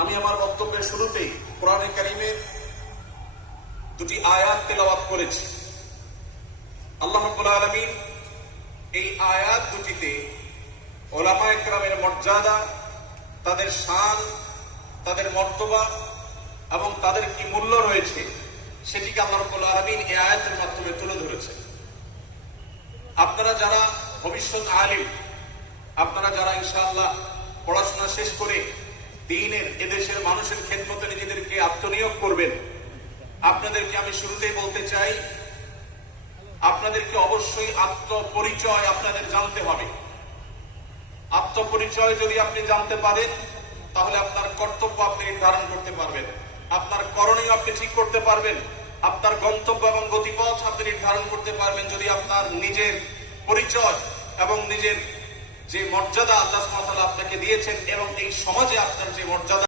আমি আমার বক্তব্যের শুরুতেই কোরআনে কারীমের দুটি আয়াত তেলাওয়াত করেছি। আল্লাহ রাব্বুল আলামিন এই আয়াত দুটিতে উলামায়ে কেরামের মর্যাদা, তাদের শান, তাদের মর্তবা এবং তাদের কি মূল্য রয়েছে সেটিকে আল্লাহ রাব্বুল আলামিন এই আয়াতের মাধ্যমে তুলে ধরেছেন। আপনারা যারা ভবিষ্যৎ আলিম, আপনারা যারা ইনশাআল্লাহ পড়াশোনা শেষ করে দ্বীনের এদেশের মানুষের খেদমতে নিজেদেরকে আত্মনিয়োগ করবেন, আপনাদেরকে আমি শুরুতেই বলতে চাই, আপনাদেরকে অবশ্যই আত্মপরিচয় আপনাদের জানতে হবে। আত্মপরিচয় যদি আপনি জানতে পারেন তাহলে আপনার কর্তব্য আপনি নির্ধারণ করতে পারবেন, আপনার করণীয় আপনি ঠিক করতে পারবেন, আপনার গন্তব্য এবং গতিপথ আপনি নির্ধারণ করতে পারবেন যদি আপনার নিজের পরিচয় এবং নিজের যে মর্যাদা আল্লাহ সুবহানাহু ওয়া তাআলা আপনাকে দিয়েছেন এবং এই সমাজে আপনার যে মর্যাদা